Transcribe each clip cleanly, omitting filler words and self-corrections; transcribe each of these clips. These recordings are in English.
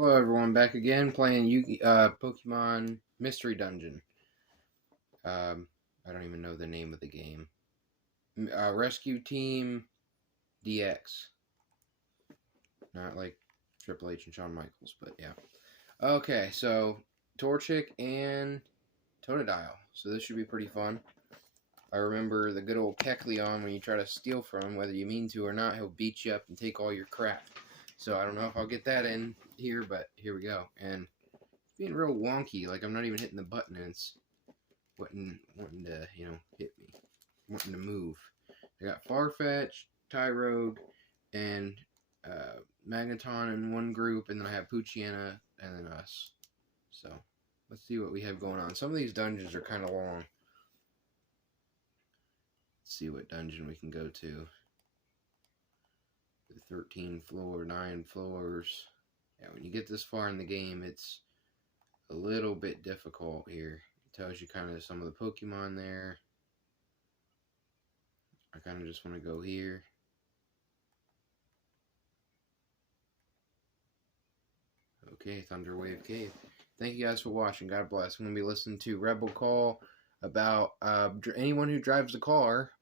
Hello everyone, back again playing Pokemon Mystery Dungeon. I don't even know the name of the game. Rescue Team DX. Not like Triple H and Shawn Michaels, but yeah. Okay, so Torchic and Totodile. So this should be pretty fun. I remember the good old Kecleon, when you try to steal from him, whether you mean to or not, he'll beat you up and take all your crap. So I don't know if I'll get that in here, but here we go. And being real wonky, like I'm not even hitting the button and it's wanting to, hit me. Wanting to move. I got Farfetch, Tyrode, and Magneton in one group, and then I have Poochyena, and then us. So, let's see what we have going on. Some of these dungeons are kind of long. Let's see what dungeon we can go to. 13 floor, 9 floors. Yeah, when you get this far in the game, it's a little bit difficult here. It tells you kind of some of the Pokemon there. I kind of just want to go here. Okay, Thunderwave Cave. Thank you guys for watching. God bless. I'm going to be listening to Rebel Call about anyone who drives a car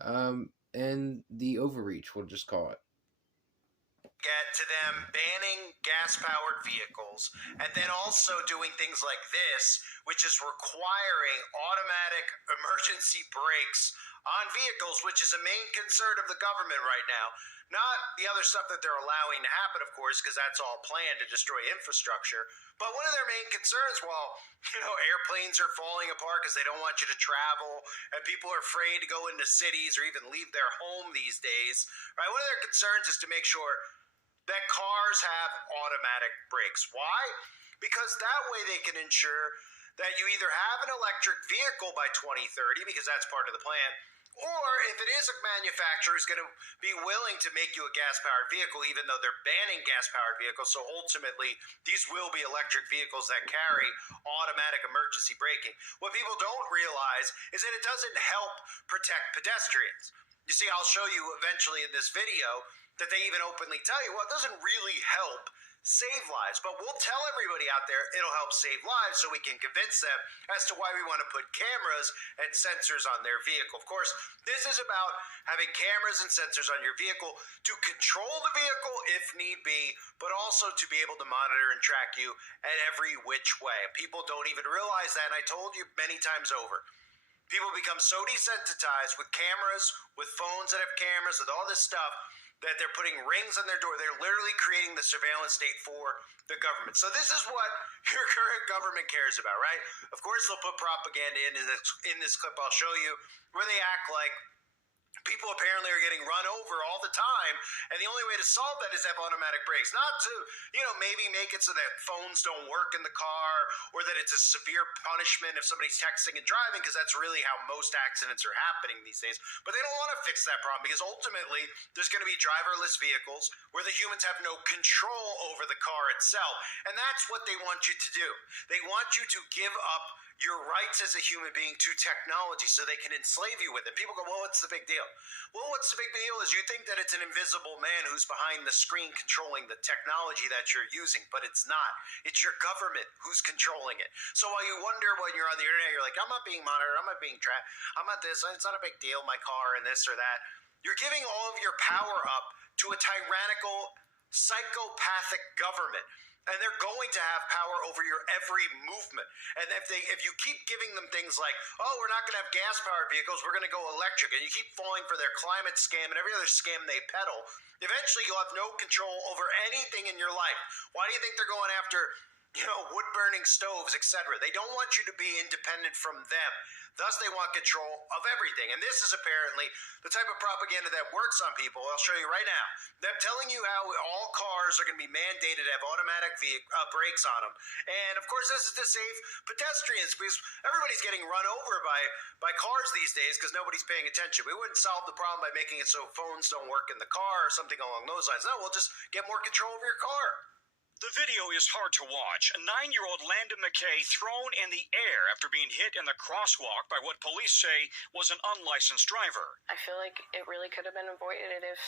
and the overreach, we'll just call it. Get to them banning gas-powered vehicles and then also doing things like this, which is requiring automatic emergency brakes on vehicles, which is a main concern of the government right now. Not the other stuff that they're allowing to happen, of course, because that's all planned to destroy infrastructure. But one of their main concerns, airplanes are falling apart because they don't want you to travel, and people are afraid to go into cities or even leave their home these days, right? One of their concerns is to make sure that cars have automatic brakes. Why? Because that way they can ensure that you either have an electric vehicle by 2030, because that's part of the plan, or if it is a manufacturer who's going to be willing to make you a gas-powered vehicle, even though they're banning gas-powered vehicles. So ultimately, these will be electric vehicles that carry automatic emergency braking. What people don't realize is that it doesn't help protect pedestrians. You see, I'll show you eventually in this video that they even openly tell you, well, it doesn't really help save lives, but we'll tell everybody out there it'll help save lives so we can convince them as to why we want to put cameras and sensors on their vehicle. Of course, this is about having cameras and sensors on your vehicle to control the vehicle if need be, but also to be able to monitor and track you at every which way. People don't even realize that, and I told you many times over. People become so desensitized with cameras, with phones that have cameras, with all this stuff, that they're putting rings on their door. They're literally creating the surveillance state for the government. So this is what your current government cares about, right? Of course, they'll put propaganda in this clip I'll show you where they act like people apparently are getting run over all the time, and the only way to solve that is to have automatic brakes. Not to, maybe make it so that phones don't work in the car, or that it's a severe punishment if somebody's texting and driving, because that's really how most accidents are happening these days. But they don't want to fix that problem, because ultimately there's going to be driverless vehicles where the humans have no control over the car itself, and that's what they want you to do. They want you to give up your rights as a human being to technology so they can enslave you with it. People go, well, what's the big deal? Well, what's the big deal is you think that it's an invisible man who's behind the screen controlling the technology that you're using, but it's not. It's your government who's controlling it. So while you wonder when you're on the internet, you're like, I'm not being monitored, I'm not being tracked, I'm not this, it's not a big deal, my car and this or that. You're giving all of your power up to a tyrannical, psychopathic government. And they're going to have power over your every movement. And if you keep giving them things like, oh, we're not going to have gas-powered vehicles, we're going to go electric, and you keep falling for their climate scam and every other scam they peddle, eventually you'll have no control over anything in your life. Why do you think they're going after wood-burning stoves, etc.? They don't want you to be independent from them. Thus, they want control of everything. And this is apparently the type of propaganda that works on people. I'll show you right now. They're telling you how all cars are going to be mandated to have automatic brakes on them. And, of course, this is to save pedestrians, because everybody's getting run over by cars these days because nobody's paying attention. We wouldn't solve the problem by making it so phones don't work in the car or something along those lines. No, we'll just get more control over your car. The video video is hard to watch. 9-year-old Landon McKay thrown in the air after being hit in the crosswalk by what police say was an unlicensed driver. I feel like it really could have been avoided if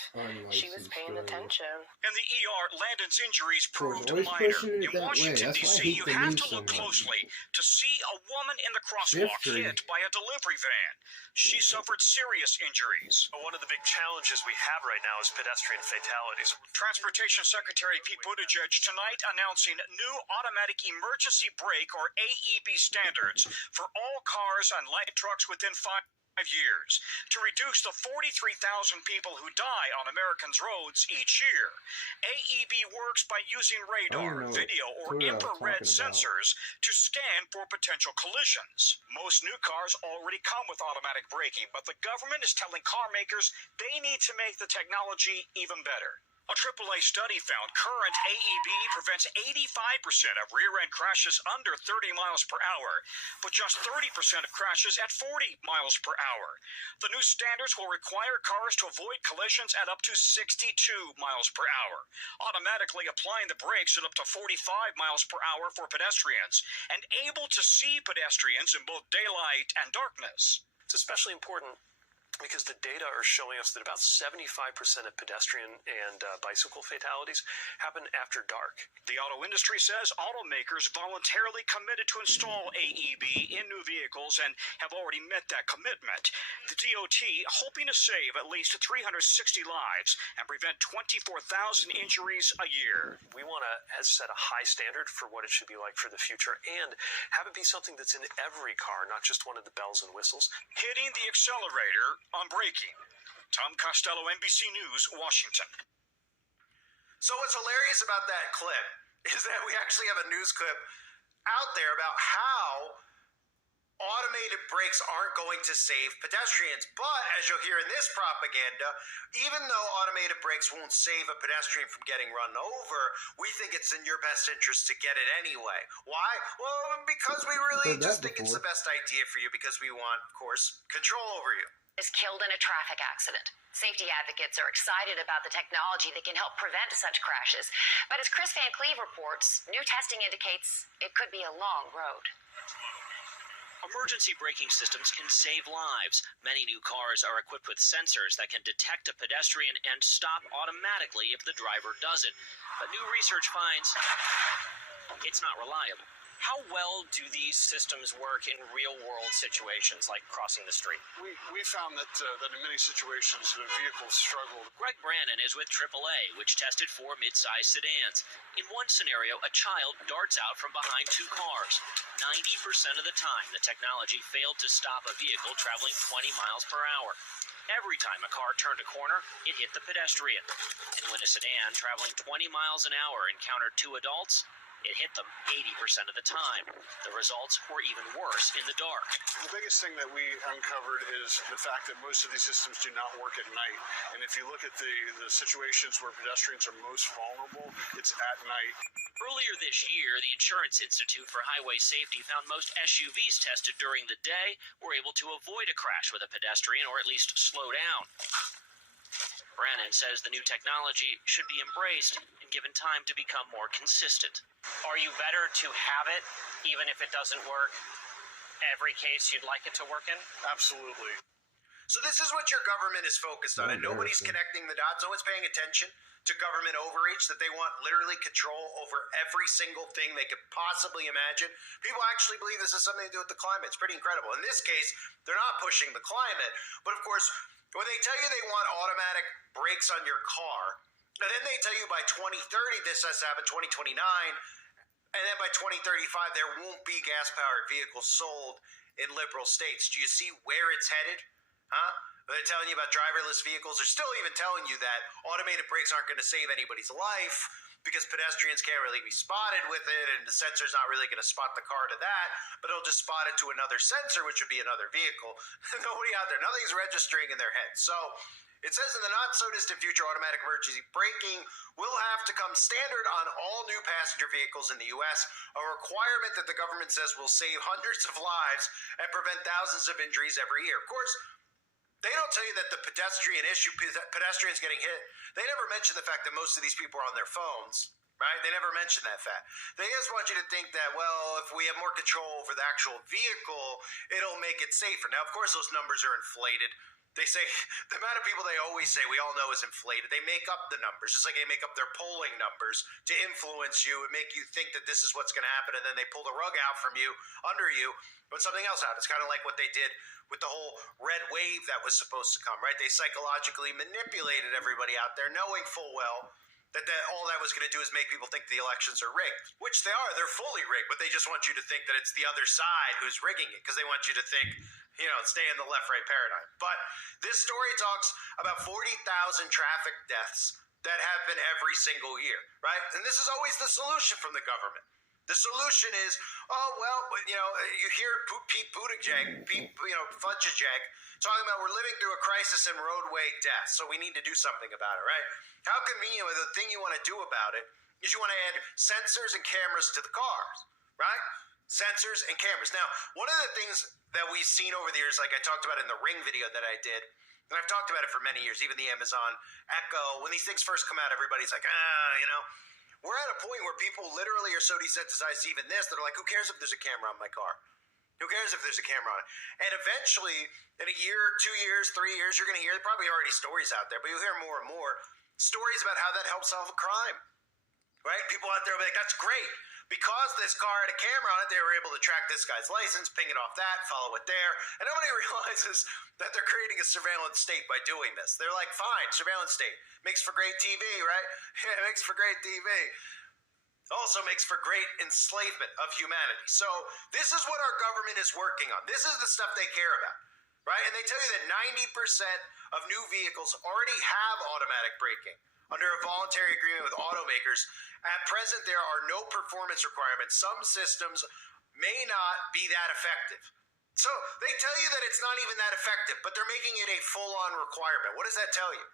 she was paying attention. In the ER, Landon's injuries proved always minor. pushing it In that way. Washington, That's why I D.C., hate you the have news to so look much. closely to see a woman in the crosswalk hit by a delivery van. She suffered serious injuries. One of the big challenges we have right now is pedestrian fatalities. Transportation Secretary Pete Buttigieg tonight announcing new automatic emergency brake or AEB standards for all cars and light trucks within 5 years to reduce the 43,000 people who die on Americans' roads each year. AEB works by using radar, video, or infrared sensors to scan for potential collisions. Most new cars already come with automatic braking, but the government is telling car makers they need to make the technology even better. A AAA study found current AEB prevents 85% of rear-end crashes under 30 miles per hour, but just 30% of crashes at 40 miles per hour. The new standards will require cars to avoid collisions at up to 62 miles per hour, automatically applying the brakes at up to 45 miles per hour for pedestrians, and able to see pedestrians in both daylight and darkness. It's especially important because the data are showing us that about 75% of pedestrian and bicycle fatalities happen after dark. The auto industry says automakers voluntarily committed to install AEB in new vehicles and have already met that commitment. The DOT hoping to save at least 360 lives and prevent 24,000 injuries a year. We want to set a high standard for what it should be like for the future and have it be something that's in every car, not just one of the bells and whistles. Hitting the accelerator on braking. Tom Costello, NBC News, Washington. So what's hilarious about that clip is that we actually have a news clip out there about how automated brakes aren't going to save pedestrians. But as you'll hear in this propaganda, even though automated brakes won't save a pedestrian from getting run over, we think it's in your best interest to get it anyway. Why? Well, because we really just think it's the best idea for you, because we want, of course, control over you. Is killed in a traffic accident. Safety advocates are excited about the technology that can help prevent such crashes. But as Chris Van Cleve reports, new testing indicates it could be a long road. Emergency braking systems can save lives. Many new cars are equipped with sensors that can detect a pedestrian and stop automatically if the driver doesn't. But new research finds it's not reliable. How well do these systems work in real-world situations like crossing the street? We found that in many situations the vehicles struggle. Greg Brannon is with AAA, which tested 4 mid-sized sedans. In one scenario, a child darts out from behind 2 cars. 90% of the time, the technology failed to stop a vehicle traveling 20 miles per hour. Every time a car turned a corner, it hit the pedestrian. And when a sedan traveling 20 miles an hour encountered 2 adults, it hit them 80% of the time. The results were even worse in the dark. The biggest thing that we uncovered is the fact that most of these systems do not work at night. And if you look at the situations where pedestrians are most vulnerable, it's at night. Earlier this year, the Insurance Institute for Highway Safety found most SUVs tested during the day were able to avoid a crash with a pedestrian or at least slow down. Brannon says the new technology should be embraced and given time to become more consistent. Are you better to have it, even if it doesn't work, every case you'd like it to work in? Absolutely. So this is what your government is focused on, and nobody's connecting the dots. No one's paying attention to government overreach, that they want literally control over every single thing they could possibly imagine. People actually believe this has something to do with the climate. It's pretty incredible. In this case, they're not pushing the climate, but of course, when they tell you they want automatic brakes on your car, and then they tell you by 2030 this has to happen, 2029, and then by 2035 there won't be gas-powered vehicles sold in liberal states. Do you see where it's headed? Huh? They're telling you about driverless vehicles. They're still even telling you that automated brakes aren't going to save anybody's life because pedestrians can't really be spotted with it, and the sensor's not really going to spot the car to that, but it'll just spot it to another sensor, which would be another vehicle. Nobody out there, nothing's registering in their head. So it says in the not-so-distant future, automatic emergency braking will have to come standard on all new passenger vehicles in the U.S., a requirement that the government says will save hundreds of lives and prevent thousands of injuries every year. Of course, they don't tell you that the pedestrian issue, pedestrians getting hit, they never mention the fact that most of these people are on their phones. right? They never mention that fact. They just want you to think that, well, if we have more control over the actual vehicle, it'll make it safer. Now, of course, those numbers are inflated. They say the amount of people they always say we all know is inflated. They make up the numbers, just like they make up their polling numbers to influence you and make you think that this is what's going to happen, and then they pull the rug out from you, under you, when something else happens. It's kind of like what they did with the whole red wave that was supposed to come, right? They psychologically manipulated everybody out there, knowing full well that all that was going to do is make people think the elections are rigged, which they are. They're fully rigged, but they just want you to think that it's the other side who's rigging it because they want you to think, stay in the left-right paradigm. But this story talks about 40,000 traffic deaths that happen every single year, right? And this is always the solution from the government. The solution is, you hear Pete Buttigieg, talking about we're living through a crisis in roadway deaths, so we need to do something about it, right? How convenient, the thing you want to do about it is you want to add sensors and cameras to the cars, right? Sensors and cameras. Now, one of the things that we've seen over the years, like I talked about in the Ring video that I did, and I've talked about it for many years, even the Amazon Echo, when these things first come out, everybody's like, we're at a point where people literally are so desensitized to even this, they're like, who cares if there's a camera on my car? Who cares if there's a camera on it? And eventually, in a year, 2 years, 3 years, you're going to hear, probably already stories out there, but you'll hear more and more stories about how that helps solve a crime, right? People out there will be like, that's great. Because this car had a camera on it, they were able to track this guy's license, ping it off that, follow it there. And nobody realizes that they're creating a surveillance state by doing this. They're like, fine, surveillance state. Makes for great TV, right? Yeah, it makes for great TV. Also makes for great enslavement of humanity. So this is what our government is working on. This is the stuff they care about, right? And they tell you that 90% of new vehicles already have automatic braking under a voluntary agreement with automakers. At present, there are no performance requirements. Some systems may not be that effective. So they tell you that it's not even that effective, but they're making it a full-on requirement. What does that tell you?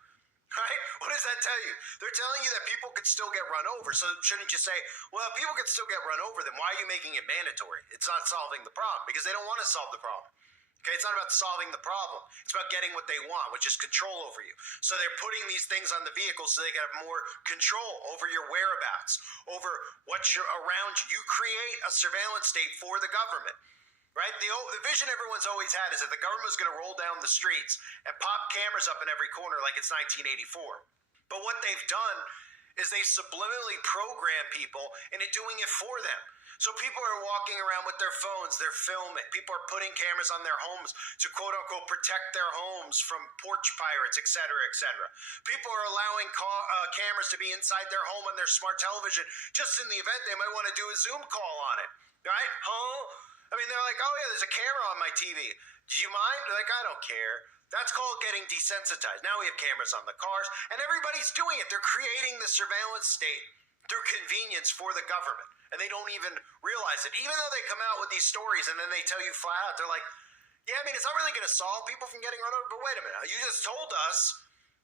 Right? What does that tell you? They're telling you that people could still get run over. So shouldn't you say, well, if people could still get run over, then why are you making it mandatory? It's not solving the problem because they don't want to solve the problem. Okay, it's not about solving the problem. It's about getting what they want, which is control over you. So they're putting these things on the vehicle so they can have more control over your whereabouts, over what's around you. You create a surveillance state for the government. Right? The vision everyone's always had is that the government was going to roll down the streets and pop cameras up in every corner like it's 1984. But what they've done is they subliminally program people into doing it for them. So people are walking around with their phones, they're filming. People are putting cameras on their homes to quote-unquote protect their homes from porch pirates, et cetera, et cetera. People are allowing cameras to be inside their home on their smart television just in the event they might want to do a Zoom call on it. Right? I mean, they're like, oh yeah, there's a camera on my TV. Do you mind? They're like, I don't care. That's called getting desensitized. Now we have cameras on the cars, and everybody's doing it. They're creating the surveillance state through convenience for the government, and they don't even realize it. Even though they come out with these stories, and then they tell you flat out, they're like, yeah, I mean, it's not really going to solve people from getting run over, but wait a minute. You just told us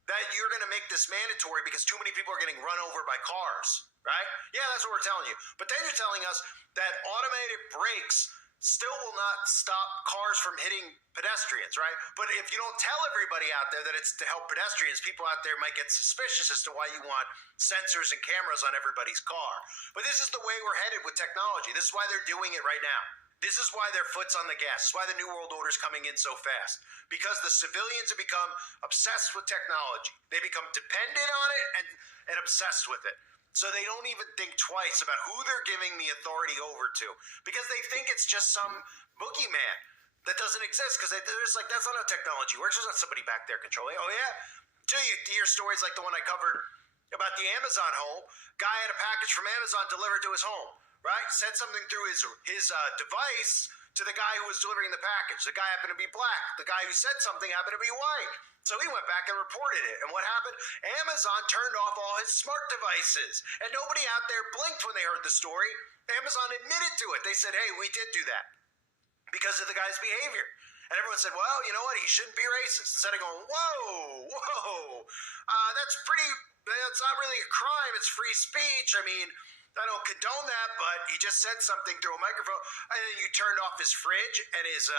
that you're going to make this mandatory because too many people are getting run over by cars, right? Yeah, that's what we're telling you. But then you're telling us that automated brakes still will not stop cars from hitting pedestrians, right? But if you don't tell everybody out there that it's to help pedestrians, people out there might get suspicious as to why you want sensors and cameras on everybody's car. But this is the way we're headed with technology. This is why they're doing it right now. This is why their foot's on the gas. This is why the New World Order is coming in so fast. Because the civilians have become obsessed with technology. They become dependent on it and obsessed with it. So they don't even think twice about who they're giving the authority over to. Because they think it's just some boogeyman that doesn't exist. Because they're just like, that's not how technology works. There's not somebody back there controlling. Oh, yeah? Do you hear stories like the one I covered about the Amazon home? Guy had a package from Amazon delivered to his home, right? Sent something through his device to the guy who was delivering the package. The guy happened to be black. The guy who said something happened to be white. So he went back and reported it. And what happened? Amazon turned off all his smart devices. And nobody out there blinked when they heard the story. Amazon admitted to it. They said, hey, we did do that because of the guy's behavior. And everyone said, well, you know what? He shouldn't be racist. Instead of going, that's not really a crime. It's free speech. I mean, I don't condone that, but he just said something through a microphone. And then you turned off his fridge and his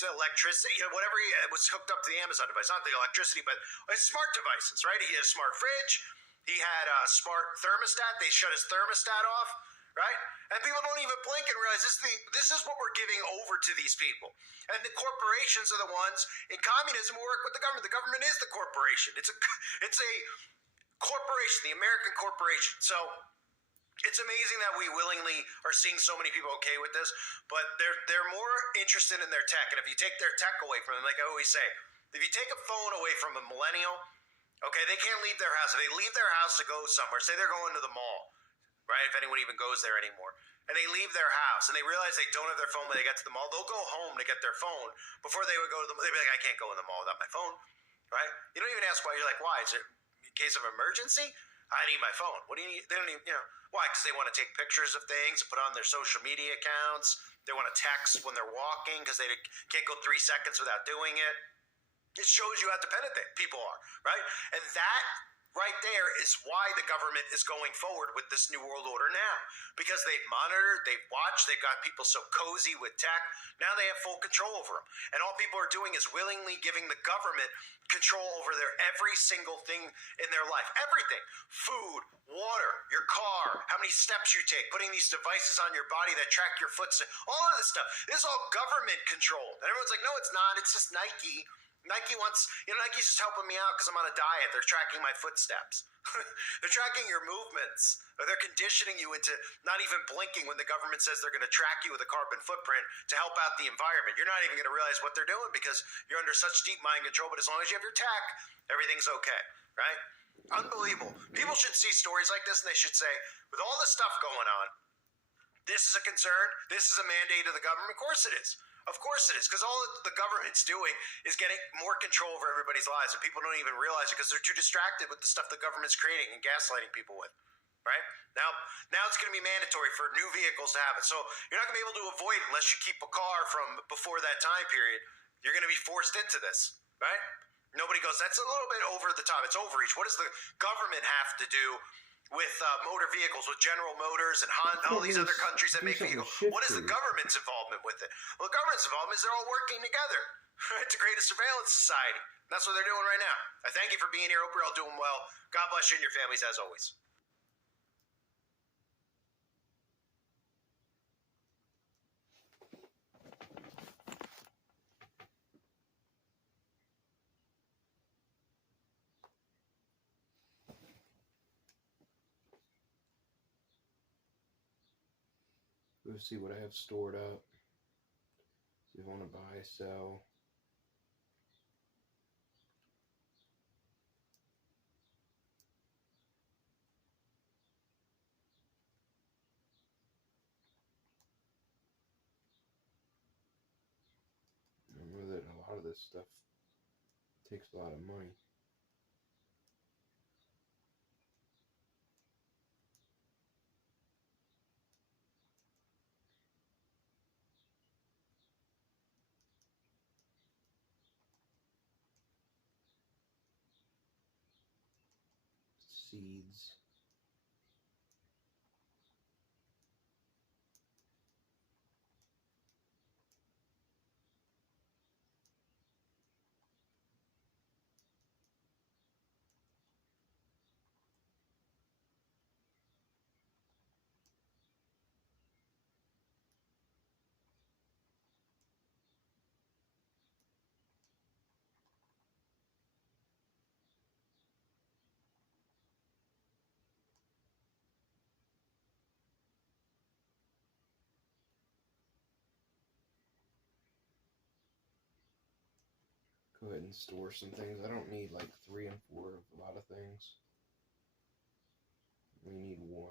electricity, whatever was hooked up to the Amazon device, not the electricity, but his smart devices, right? He had a smart fridge, He had a smart thermostat. They shut his thermostat off, right? And people don't even blink and realize this is what we're giving over to these people. And the corporations are the ones in communism who work with the government. The government is the corporation. It's a corporation, the American corporation. So it's amazing that we willingly are seeing so many people okay with this, but they're more interested in their tech. And if you take their tech away from them, like I always say, if you take a phone away from a millennial, okay, they can't leave their house. If they leave their house to go somewhere, say they're going to the mall, right? If anyone even goes there anymore, and they leave their house and they realize they don't have their phone when they get to the mall, they'll go home to get their phone before they would go to the mall. They'd be like, I can't go in the mall without my phone, right? You don't even ask why. You're like, why? Is it in case of emergency? I need my phone. What do you need? They don't even, why? Because they want to take pictures of things, put on their social media accounts. They want to text when they're walking because they can't go 3 seconds without doing it. It shows you how dependent people are, right? And that right there is why the government is going forward with this new world order now, because they've monitored, they've watched, they've got people so cozy with tech. Now they have full control over them. And all people are doing is willingly giving the government control over their every single thing in their life. Everything. Food, water, your car, how many steps you take, putting these devices on your body that track your footsteps, all of this stuff. This is all government controlled. And everyone's like, no, it's not. It's just Nike. Nike wants, Nike's just helping me out because I'm on a diet. They're tracking my footsteps. They're tracking your movements. Or they're conditioning you into not even blinking when the government says they're going to track you with a carbon footprint to help out the environment. You're not even going to realize what they're doing because you're under such deep mind control. But as long as you have your tech, everything's okay, right? Unbelievable. People should see stories like this and they should say, with all this stuff going on, this is a concern. This is a mandate of the government. Of course it is. Of course it is, because all the government's doing is getting more control over everybody's lives, and people don't even realize it because they're too distracted with the stuff the government's creating and gaslighting people with, right? Now it's going to be mandatory for new vehicles to have it. So you're not going to be able to avoid it unless you keep a car from before that time period. You're going to be forced into this, right? Nobody goes, that's a little bit over the top. It's overreach. What does the government have to do with motor vehicles, with General Motors and Honda, all these other countries that make vehicles? What is the government's involvement with it? Well, the government's involvement is they're all working together, right, to create a surveillance society. That's what they're doing right now. I thank you for being here. Hope you're all doing well. God bless you and your families as always. Let's see what I have stored up. See if I want to buy, sell. I know that a lot of this stuff takes a lot of money. Seeds. Go ahead and store some things. I don't need like 3 and 4 of a lot of things. We need 1.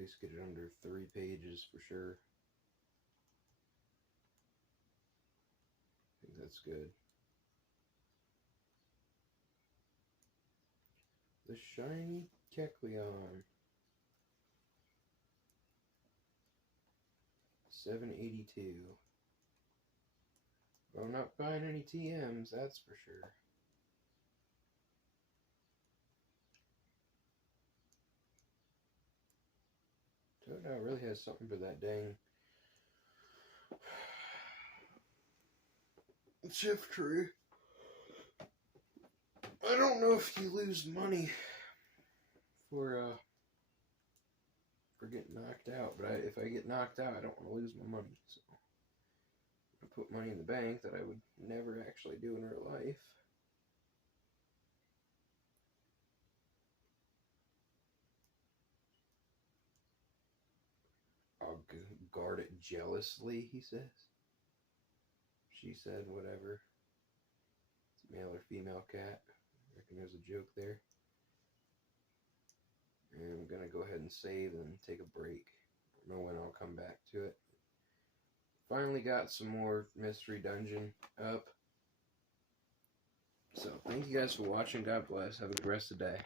At least get it under 3 pages for sure. I think that's good. The shiny Kecleon. 782. Well, I'm not buying any TMs, that's for sure. Totodile really has something for that dang shift tree. I don't know if you lose money for getting knocked out, but if I get knocked out, I don't want to lose my money, so I put money in the bank that I would never actually do in real life. I'll guard it jealously, he says. She said, whatever. It's a male or female cat. I reckon there's a joke there. And I'm going to go ahead and save and take a break. I don't know when I'll come back to it. Finally got some more Mystery Dungeon up. So, thank you guys for watching. God bless. Have a good rest of the day.